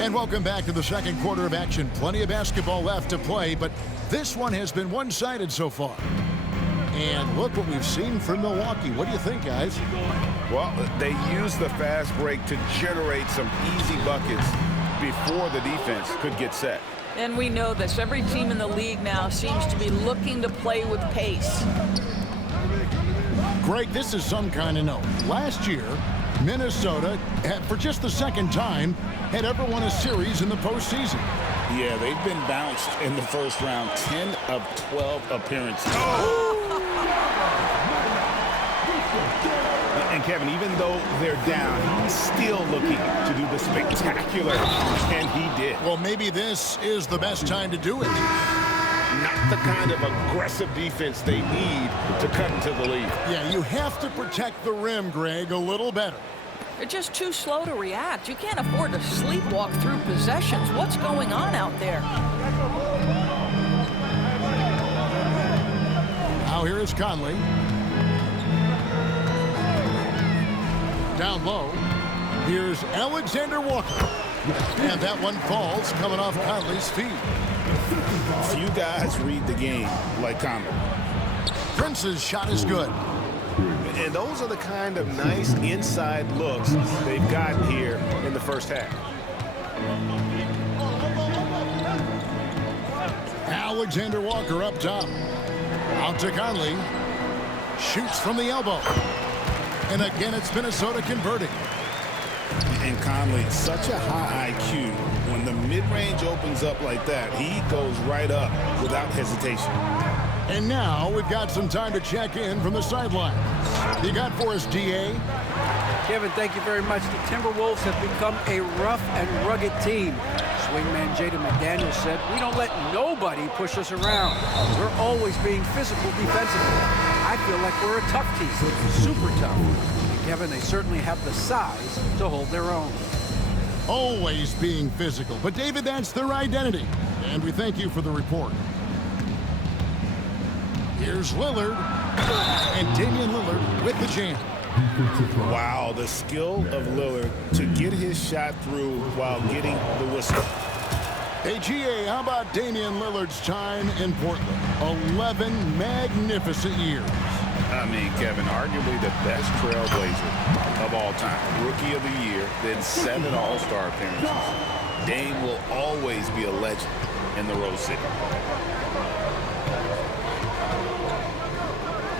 And welcome back to the second quarter of action. Plenty of basketball left to play, but this one has been one-sided so far. And look what we've seen from Milwaukee. What do you think, guys? Well, they used the fast break to generate some easy buckets before the defense could get set. And we know this. Every team in the league now seems to be looking to play with pace. Greg, this is some kind of note. Last year, Minnesota, for just the second time, had ever won a series in the postseason. Yeah, they've been bounced in the first round, 10 of 12 appearances. And Kevin, even though they're down, he's still looking to do the spectacular, and he did. Well, maybe this is the best time to do it. Not the kind of aggressive defense they need to cut into the lead. Yeah, you have to protect the rim, Greg, a little better. They're just too slow to react. You can't afford to sleepwalk through possessions. What's going on out there? Now here is Conley. Down low. Here's Alexander Walker. And that one falls coming off Conley's feet. Few guys read the game like Conley. Prince's shot is good. And those are the kind of nice inside looks they've got here in the first half. Alexander Walker up top. Out to Conley. Shoots from the elbow. And again, it's Minnesota converting. And Conley, such a high IQ. When the mid-range opens up like that, he goes right up without hesitation. And now we've got some time to check in from the sideline. You got for us, DA? Kevin, thank you very much. The Timberwolves have become a rough and rugged team. Swingman Jaden McDaniels said, "We don't let nobody push us around. We're always being physical defensively. I feel like we're a tough team, super tough." And Kevin, they certainly have the size to hold their own. Always being physical. But, David, that's their identity. And we thank you for the report. Here's Lillard. And Damian Lillard with the jam. Wow, the skill of Lillard to get his shot through while getting the whistle. Hey, GA, how about Damian Lillard's time in Portland? 11 magnificent years. I mean, Kevin, arguably the best trailblazer of all time. Rookie of the year, then 7 All-Star appearances. Dame will always be a legend in the Rose City.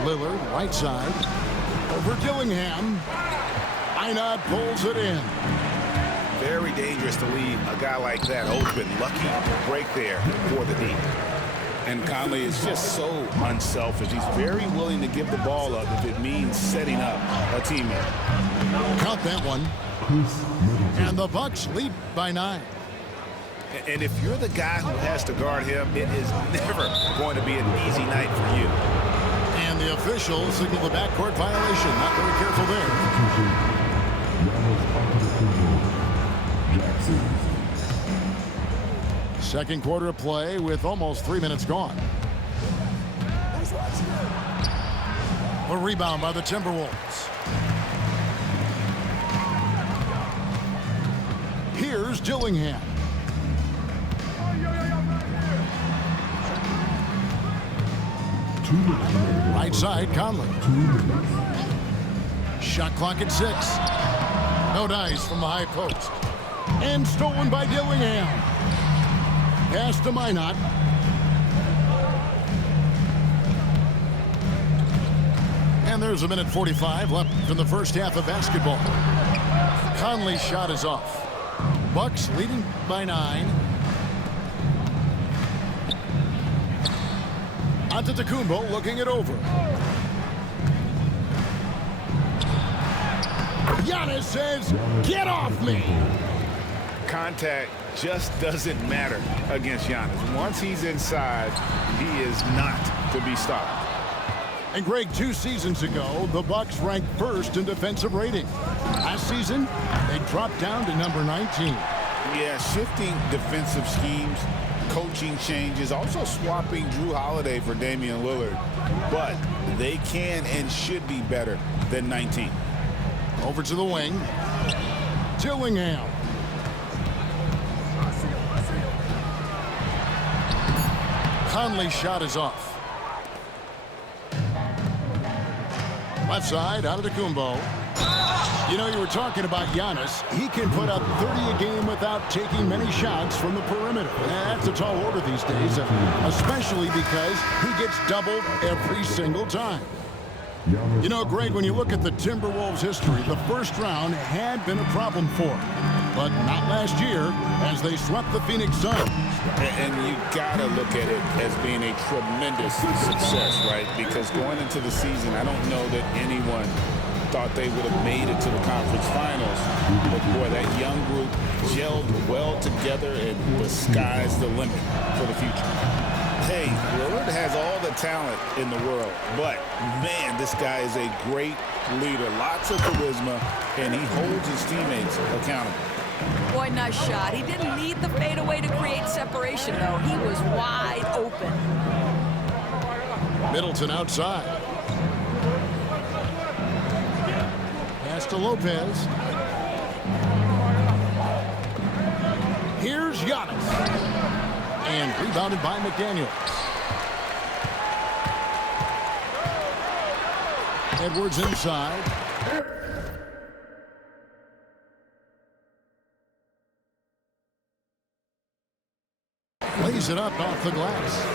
Lillard, right side. Over Dillingham. Einard pulls it in. Very dangerous to leave a guy like that open. Lucky break there for the D. And Conley is just so unselfish. He's very willing to give the ball up if it means setting up a teammate. Count that one. And the Bucks lead by 9. And if you're the guy who has to guard him, it is never going to be an easy night for you. And the officials signal the backcourt violation. Not very careful there. Second quarter of play with almost 3 minutes gone. A rebound by the Timberwolves. Here's Dillingham. Right side, Conley. Shot clock at 6. No dice from the high post. And stolen by Dillingham. Pass to Minot. And there's a minute 45 left in the first half of basketball. Conley's shot is off. Bucks leading by 9. Antetokounmpo looking it over. Giannis says, "Get off me!" Contact just doesn't matter against Giannis. Once he's inside, he is not to be stopped. And Greg, 2 seasons ago, the Bucks ranked first in defensive rating. Last season, they dropped down to number 19. Yeah, shifting defensive schemes, coaching changes, also swapping Drew Holiday for Damian Lillard. But they can and should be better than 19. Over to the wing. Dillingham. Conley's shot is off. Left side, out of the Kumbo. You know, you were talking about Giannis. He can put up 30 a game without taking many shots from the perimeter. That's a tall order these days, especially because he gets doubled every single time. You know, Greg, when you look at the Timberwolves' history, the first round had been a problem for them. But not last year, as they swept the Phoenix Suns. And you gotta look at it as being a tremendous success, right? Because going into the season, I don't know that anyone thought they would have made it to the conference finals. But boy, that young group gelled well together, and the sky's the limit for the future. Hey, Lillard has all the talent in the world, but man, this guy is a great leader. Lots of charisma, and he holds his teammates accountable. Boy, nice shot. He didn't need the fadeaway to create separation, though. He was wide open. Middleton outside. Pass to Lopez. Here's Giannis. And rebounded by McDaniels. Edwards inside. Lays it up off the glass.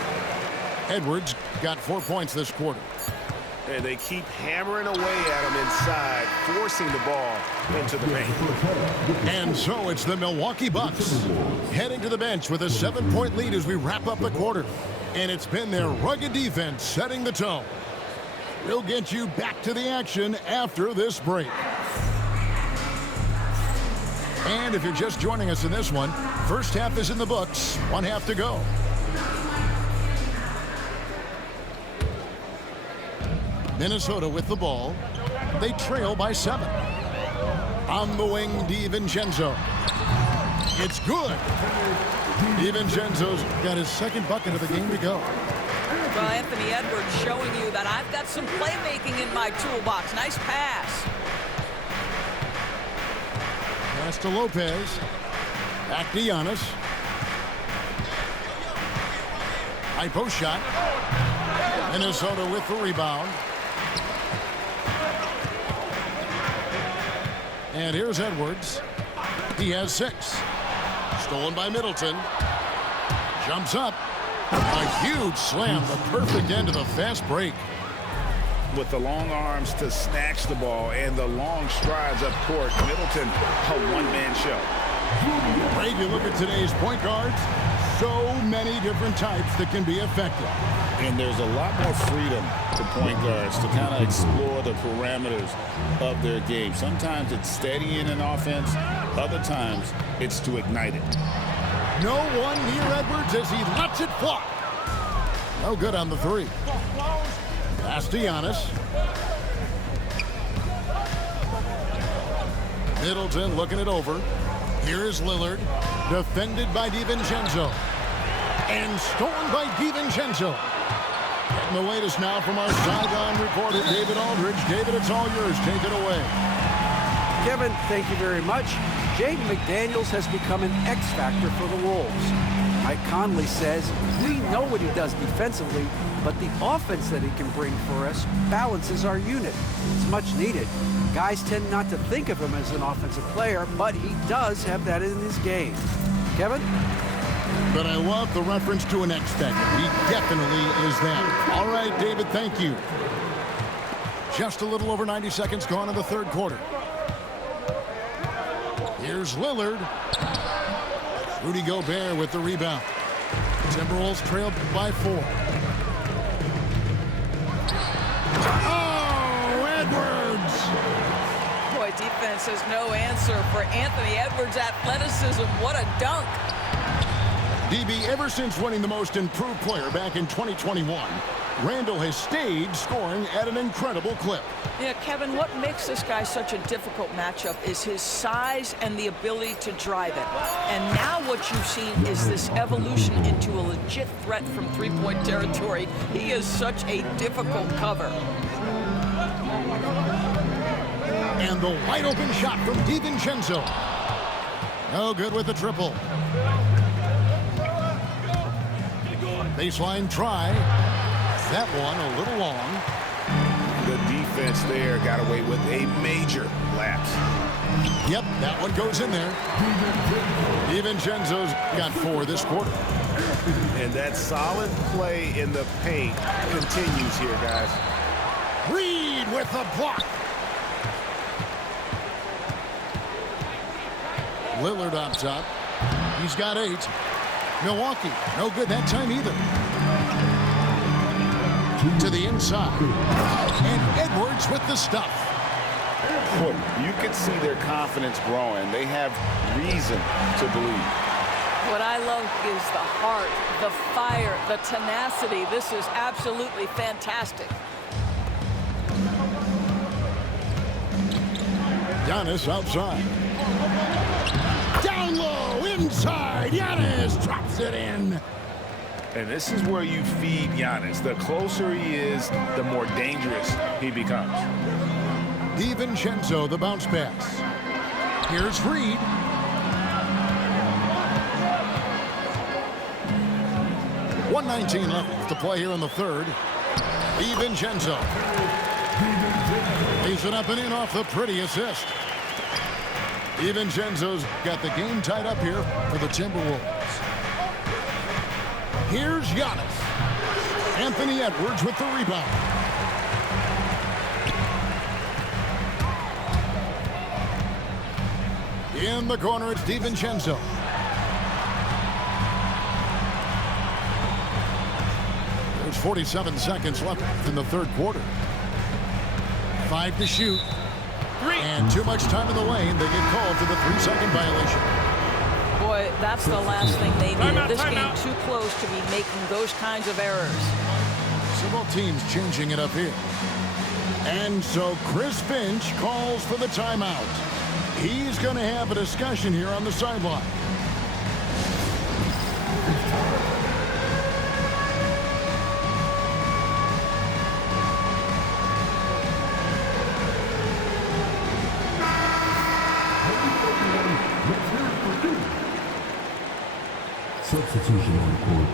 Edwards got 4 points this quarter. And they keep hammering away at him inside, forcing the ball into the paint. And so it's the Milwaukee Bucks heading to the bench with a 7-point lead as we wrap up the quarter. And it's been their rugged defense setting the tone. We'll get you back to the action after this break. And if you're just joining us in this one, first half is in the books, 1 half to go. Minnesota with the ball. They trail by 7. On the wing, DiVincenzo. It's good. DiVincenzo's got his second bucket of the game to go. Well, Anthony Edwards showing you that I've got some playmaking in my toolbox. Nice pass. Pass to Lopez. Back to Giannis. High post shot. Minnesota with the rebound. And here's Edwards. He has 6. Stolen by Middleton. Jumps up. A huge slam. The perfect end of the fast break. With the long arms to snatch the ball and the long strides up court, Middleton, a one-man show. Greg, you look at today's point guards, so many different types that can be effective. And there's a lot more freedom to point guards to kind of explore the parameters of their game. Sometimes it's steadying an offense. Other times it's to ignite it. No one near Edwards as he lets it fly. No good on the 3. Pass to Giannis. Middleton looking it over. Here's Lillard. Defended by DiVincenzo. And stolen by DiVincenzo. Getting the latest now from our sideline reporter, David Aldridge. David, it's all yours. Take it away. Kevin, thank you very much. Jaden McDaniels has become an X factor for the Wolves. Mike Conley says, we know what he does defensively, but the offense that he can bring for us balances our unit. It's much needed. Guys tend not to think of him as an offensive player, but he does have that in his game. Kevin? But I love the reference to an X factor. He definitely is that. All right, David, thank you. Just a little over 90 seconds gone in the third quarter. Here's Lillard. Rudy Gobert with the rebound. Timberwolves trailed by 4. Oh, Edwards! Boy, defense has no answer for Anthony Edwards' athleticism. What a dunk. DB, ever since winning the most improved player back in 2021, Randall has stayed scoring at an incredible clip. Yeah, Kevin, what makes this guy such a difficult matchup is his size and the ability to drive it. And now what you've seen is this evolution into a legit threat from three-point territory. He is such a difficult cover. And the wide-open shot from DiVincenzo. No good with the triple. Baseline try. That one a little long. The defense there got away with a major lapse. Yep, that one goes in there. DiVincenzo's got 4 this quarter. And that solid play in the paint continues here, guys. Reed with the block. Lillard on top. He's got 8. Milwaukee, no good that time either. To the inside. And Edwards with the stuff. Boy, you can see their confidence growing. They have reason to believe. What I love is the heart, the fire, the tenacity. This is absolutely fantastic. Giannis outside. Down low, inside. Giannis drops it in. And this is where you feed Giannis. The closer he is, the more dangerous he becomes. DiVincenzo, the bounce pass. Here's Reed. .119 left to play here in the third. DiVincenzo. Lays it up and in off the pretty assist. DiVincenzo's got the game tied up here for the Timberwolves. Here's Giannis. Anthony Edwards with the rebound. In the corner, it's DiVincenzo. There's 47 seconds left in the third quarter. 5 to shoot. 3. And too much time in the lane. They get called for the 3-second violation. Boy, that's the last thing they needed. This game too close to be making those kinds of errors. Several teams changing it up here. And so Chris Finch calls for the timeout. He's going to have a discussion here on the sideline. Substitution on the court.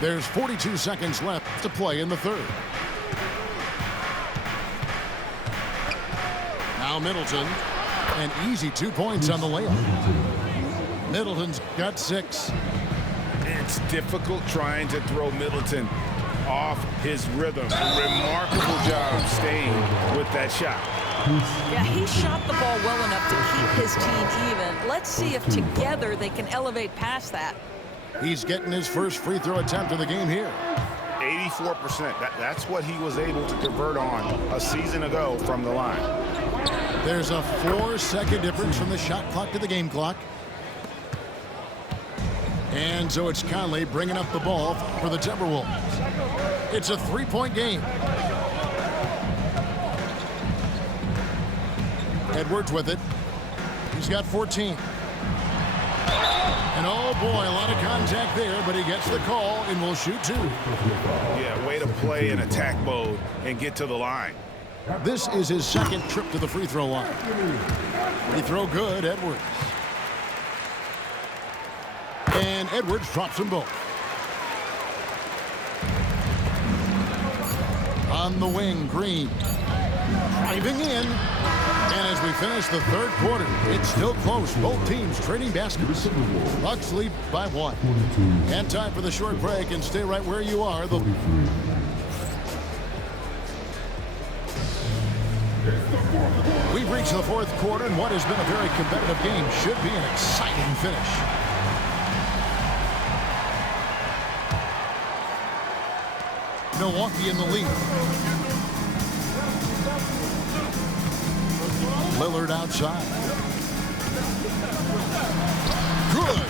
There's 42 seconds left to play in the third. Now Middleton. An easy 2 points on the layup. Middleton's got 6. It's difficult trying to throw Middleton off his rhythm. Remarkable job staying with that shot. Yeah, he shot the ball well enough to keep his team even. Let's see if together they can elevate past that. He's getting his first free throw attempt of the game here. 84%. That's what he was able to convert on a season ago from the line. There's a 4-second difference from the shot clock to the game clock. And so it's Conley bringing up the ball for the Timberwolves. It's a 3-point game. Edwards with it. He's got 14. And oh boy, a lot of contact there, but he gets the call and will shoot 2. Yeah, way to play in attack mode and get to the line. This is his second trip to the free throw line. Free throw good, Edwards. And Edwards drops them both. On the wing, Green. Driving in. And as we finish the third quarter, it's still close. Both teams trading baskets. Bucks lead by 1. And time for the short break, and stay right where you are. We've reached the fourth quarter, and what has been a very competitive game should be an exciting finish. Milwaukee in the lead. Lillard outside. Good.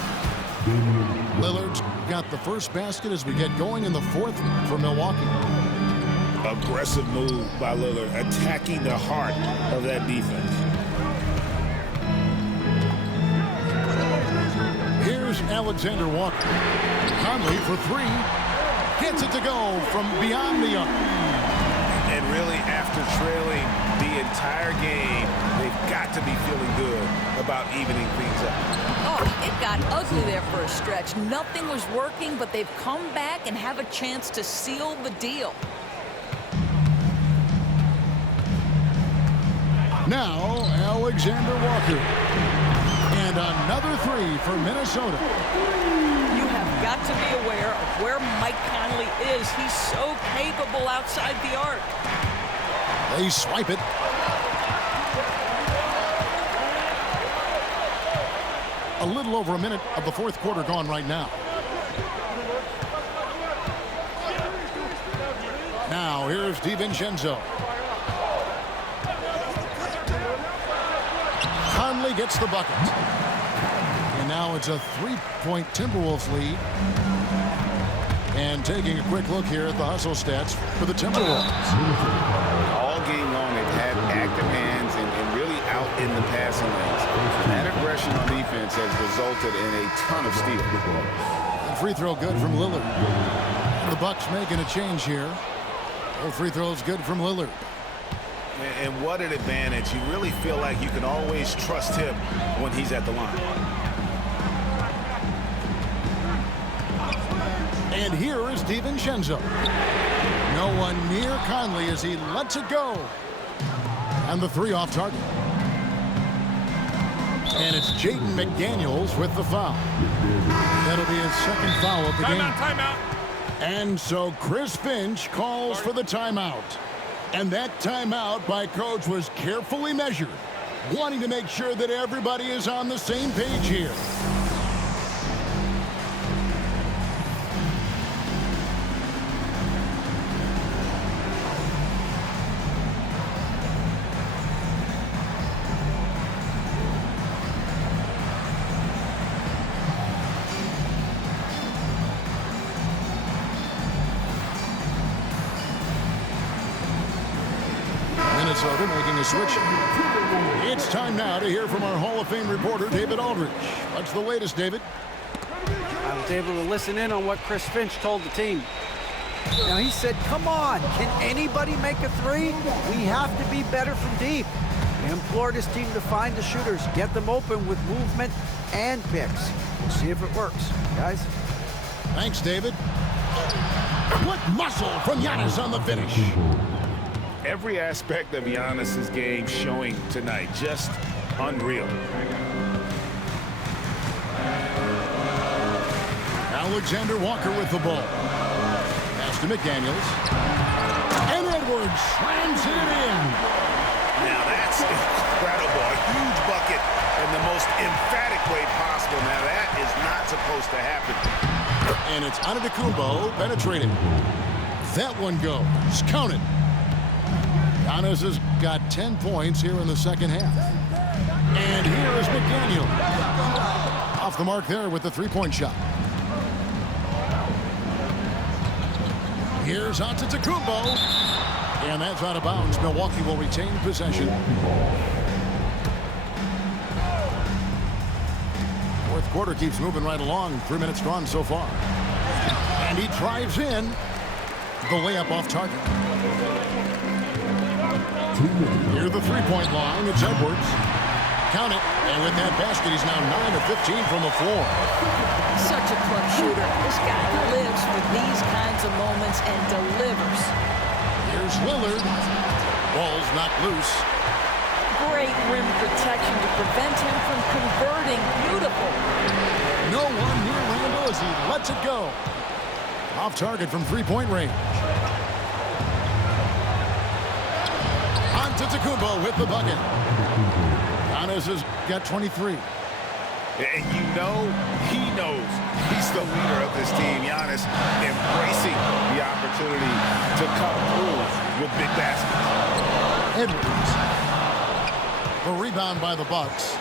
Lillard's got the first basket as we get going in the fourth for Milwaukee. Aggressive move by Lillard, attacking the heart of that defense. Here's Alexander Walker. Conley for 3. Gets it to go from beyond the arc. And really, after trailing the entire game, they've got to be feeling good about evening things up. Oh, it got ugly there for a stretch. Nothing was working, but they've come back and have a chance to seal the deal. Now, Alexander Walker. And another three for Minnesota. You have got to be aware of where Mike Conley is. He's so capable outside the arc. They swipe it. A little over a minute of the fourth quarter gone right now. Now, here's DiVincenzo. Conley gets the bucket. And now it's a three-point Timberwolves lead. And taking a quick look here at the hustle stats for the Timberwolves. All game long, they've had active hands and really out in the passing lanes. And that aggression on defense has resulted in a ton of steals. And free throw good from Lillard. The Bucks making a change here. Both free throws good from Lillard. And what an advantage. You really feel like you can always trust him when he's at the line. And here is DiVincenzo. No one near Conley as he lets it go. And the three off target. And it's Jaden McDaniels with the foul. That'll be his second foul of the game. Timeout. And so Chris Finch calls for the timeout. And that timeout by coach was carefully measured, wanting to make sure that everybody is on the same page here. Minnesota making a switch. It's time now to hear from our Hall of Fame reporter, David Aldridge. What's the latest, David? I was able to listen in on what Chris Finch told the team. Now, he said, come on, can anybody make a three? We have to be better from deep. He implored his team to find the shooters, get them open with movement and picks. We'll see if it works, guys. Thanks, David. What muscle from Giannis on the finish. Every aspect of Giannis's game showing tonight, just unreal. Alexander Walker with the ball. Pass to McDaniels. And Edwards slams it in. Now that's incredible. A huge bucket in the most emphatic way possible. Now that is not supposed to happen. And it's Antetokounmpo penetrating. That one goes. Count it. Giannis has got 10 points here in the second half. And here is McDaniel. Off the mark there with the three-point shot. Here's Antetokounmpo. And that's out of bounds. Milwaukee will retain possession. Fourth quarter keeps moving right along. 3 minutes gone so far. And he drives in. The layup off target. Near the three-point line, it's Edwards. Count it. And with that basket, he's now 9 of 15 from the floor. Such a clutch shooter. This guy lives for these kinds of moments and delivers. Here's Lillard. Ball's knocked loose. Great rim protection to prevent him from converting. Beautiful. No one near Randall as he lets it go. Off target from three-point range. Antetokounmpo with the bucket. Giannis has got 23. And you know, he knows he's the leader of this team. Giannis embracing the opportunity to come through with big baskets. Edwards. A rebound by the Bucks.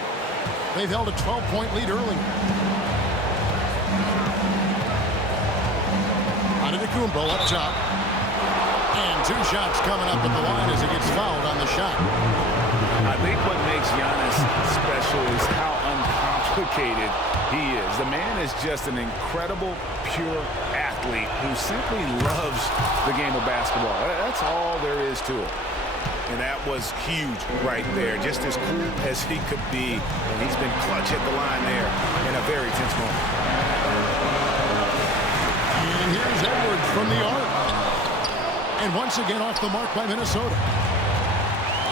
They've held a 12-point lead early. Antetokounmpo up top. And two shots coming up at the line as he gets fouled on the shot. I think what makes Giannis special is how uncomplicated he is. The man is just an incredible, pure athlete. athlete who simply loves the game of basketball. That's all there is to it. And that was huge right there. Just as cool as he could be. And he's been clutch at the line there in a very tense moment. And here's Edwards from the arc. And once again off the mark by Minnesota.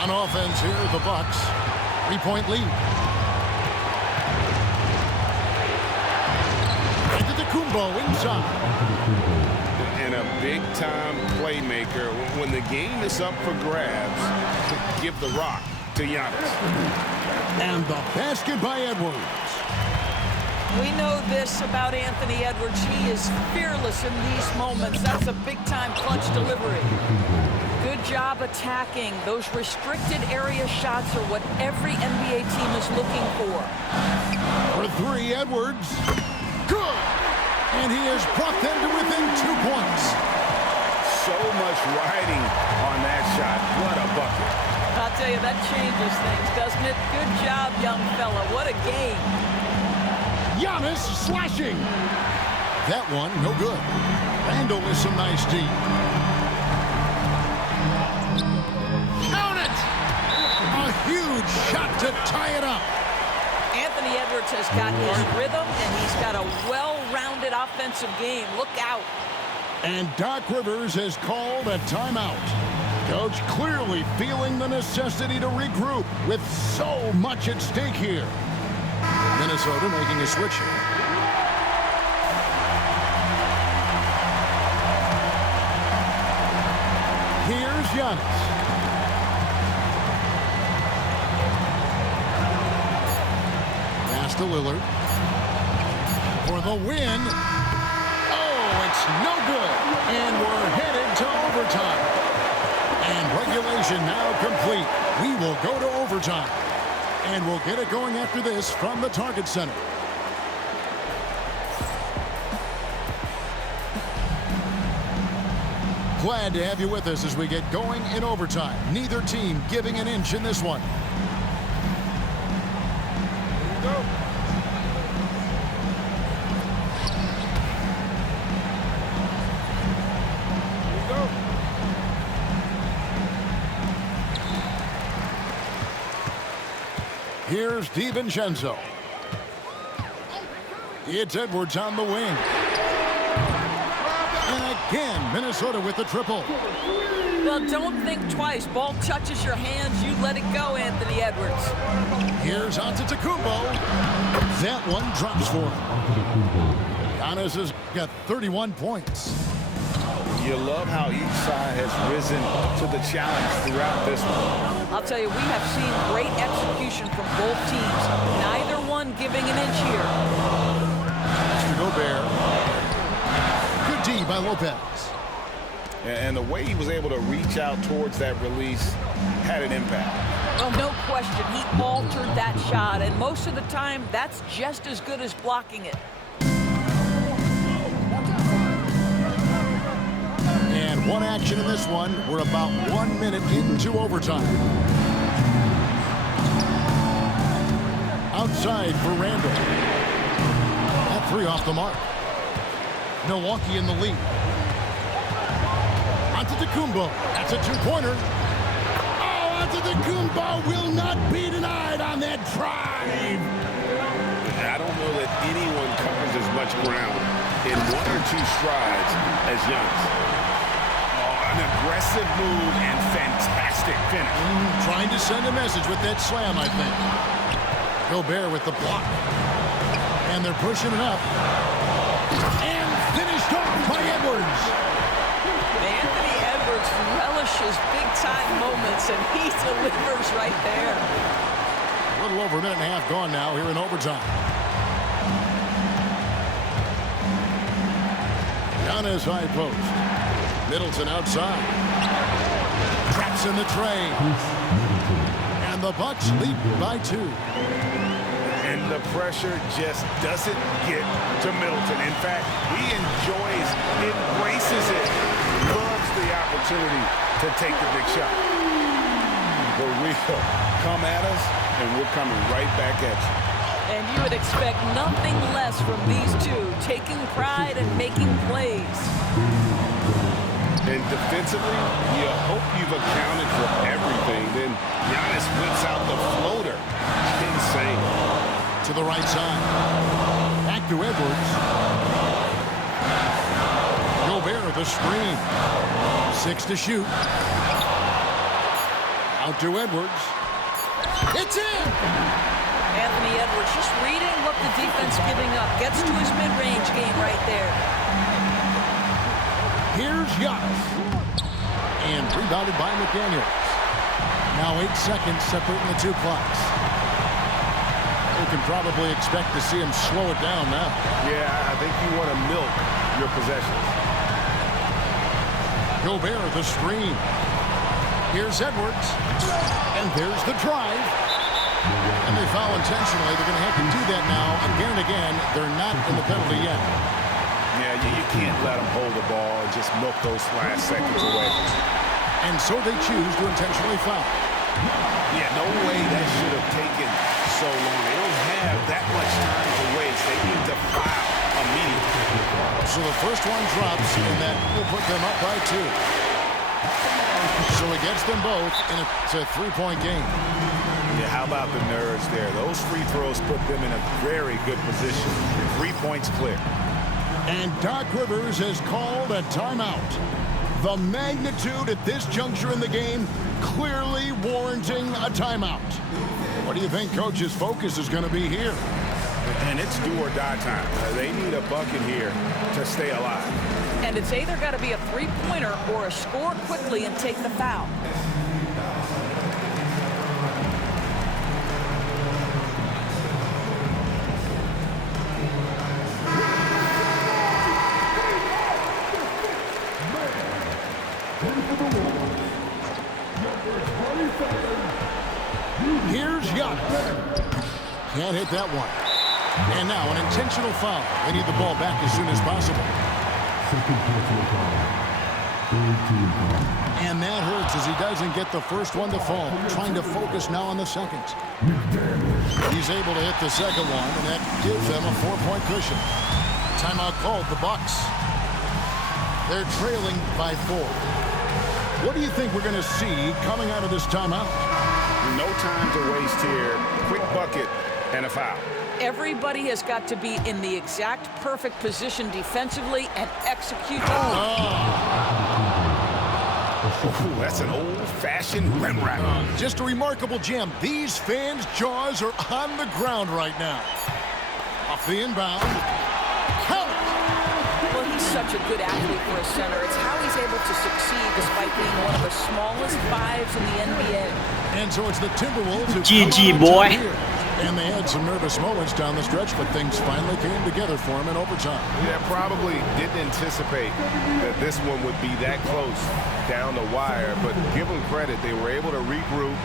On offense here, the Bucks. 3-point lead. Antetokounmpo inside. And a big-time playmaker. When the game is up for grabs, give the rock to Giannis. And the basket by Edwards. We know this about Anthony Edwards. He is fearless in these moments. That's a big-time clutch delivery. Good job attacking. Those restricted area shots are what every NBA team is looking for. For three, Edwards. Good. And he has brought them to within 2 points. So much riding on that shot. What a bucket. I'll tell you, that changes things, doesn't it? Good job, young fella. What a game. Giannis slashing. That one, no good. Randall with some nice D. Count it! A huge shot to tie it up. Anthony Edwards has got his rhythm, and he's got a well-rounded offensive game. Look out. And Doc Rivers has called a timeout. Coach clearly feeling the necessity to regroup with so much at stake here. Minnesota making a switch here. Here's Giannis. Pass to Lillard. For the win. Oh, it's no good. And we're headed to overtime. And regulation now complete. We will go to overtime. And we'll get it going after this from the Target Center. Glad to have you with us as we get going in overtime. Neither team giving an inch in this one. Here we go. Here's DiVincenzo. It's Edwards on the wing. And again, Minnesota with the triple. Well, don't think twice. Ball touches your hands, you let it go, Anthony Edwards. Here's Antetokounmpo. That one drops for him. Giannis has got 31 points. You love how each side has risen to the challenge throughout this one. I'll tell you, we have seen great execution from both teams. Neither one giving an inch here. Mr. Gobert. Good D by Lopez. And the way he was able to reach out towards that release had an impact. Well, no question, he altered that shot, and most of the time, that's just as good as blocking it. And one action in this one. We're about 1 minute into overtime. Outside for Randall. That three off the mark. Milwaukee in the lead. Antetokounmpo. That's a two-pointer. Oh, Antetokounmpo will not be denied on that drive. I don't know that anyone covers as much ground in 1 or 2 strides as Giannis. An aggressive move and fantastic finish. Trying to send a message with that slam, I think. Gobert with the block. And they're pushing it up. And finished off by Edwards. Anthony Edwards relishes big-time moments, and he delivers right there. A little over a minute and a half gone now here in overtime. Giannis high post. Middleton outside. Traps in the tray. And the Bucks lead by 2. And the pressure just doesn't get to Middleton. In fact, he enjoys, embraces it, loves the opportunity to take the big shot. The real come at us, and we're coming right back at you. And you would expect nothing less from these two, taking pride and making plays. And defensively, you hope you've accounted for everything. Then Giannis whips out the floater. Insane. To the right side. Back to Edwards. Gobert, the screen. 6 to shoot. Out to Edwards. It's in! Anthony Edwards just reading what the defense giving up. Gets to his mid-range game right there. Here's Giannis. And rebounded by McDaniels. Now 8 seconds separating the two clocks. We can probably expect to see him slow it down now. Yeah, I think you want to milk your possessions. Gobert, the screen. Here's Edwards. And there's the drive. And they foul intentionally. They're going to have to do that now again and again. They're not in the penalty yet. Yeah, you can't let them hold the ball and just milk those last seconds away. And so they choose to intentionally foul. Yeah, no way that should have taken so long. They don't have that much time to waste. They need to foul immediately. So the first one drops, and that will put them up by 2. So he gets them both, and it's a 3-point game. Yeah, how about the nerves there? Those free throws put them in a very good position. 3 points clear. And Doc Rivers has called a timeout. The magnitude at this juncture in the game clearly warranting a timeout. What do you think Coach's focus is going to be here? And it's do or die time. They need a bucket here to stay alive. And it's either got to be a three-pointer or a score quickly and take the foul. Here's Giannis. Can't hit that one. And now an intentional foul. They need the ball back as soon as possible. Second personal foul. Third team foul. And that hurts as he doesn't get the first one to fall. Trying to focus now on the second. He's able to hit the second one, and that gives them a 4-point cushion. Timeout called, the Bucks. They're trailing by 4. What do you think we're going to see coming out of this timeout? No time to waste here. Quick bucket and a foul. Everybody has got to be in the exact perfect position defensively and execute. Ooh, that's an old-fashioned rim wrap. Just a remarkable jam. These fans' jaws are on the ground right now. Off the inbound. Count. Well, he's such a good athlete for a center. It's how he's able to succeed despite being one of the smallest 5s in the NBA. And so it's the Timberwolves who GG, boy. Here. And they had some nervous moments down the stretch, but things finally came together for him in overtime. Yeah, probably didn't anticipate that this one would be that close down the wire, but give them credit. They were able to regroup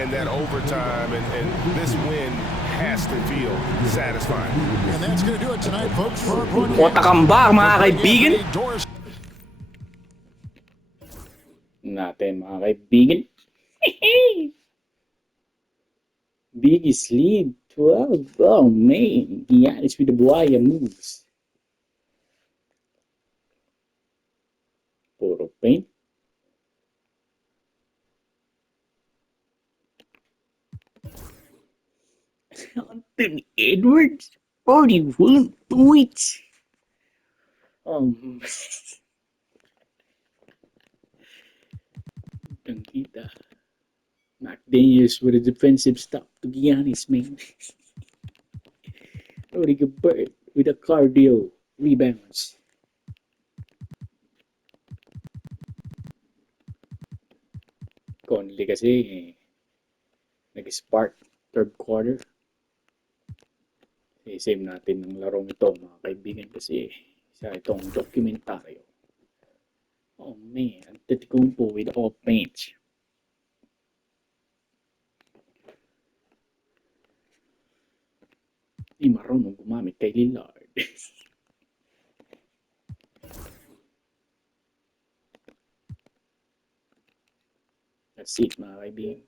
in that overtime, and this win has to feel satisfying. And that's going to do it tonight, folks, for our broadcast. Otakambak, mga kaibigan. Natin, mga kaibigan. Biggest lead, 12. Oh, man. Giannis with the wire moves. Puro paint. Anthony Edwards, 41 points. Kita. McDaniels with a defensive stop to Giannis, man. Rudy Gobert with a cardio rebounds. Conley kasi nag-spark third quarter. I-save natin ng larong ito, mga kaibigan, kasi sa itong dokumentaryo. Oh man, Antetokounmpo with all paints. Di marunong gumamit kay Lillard. That's it, mga kaibigan.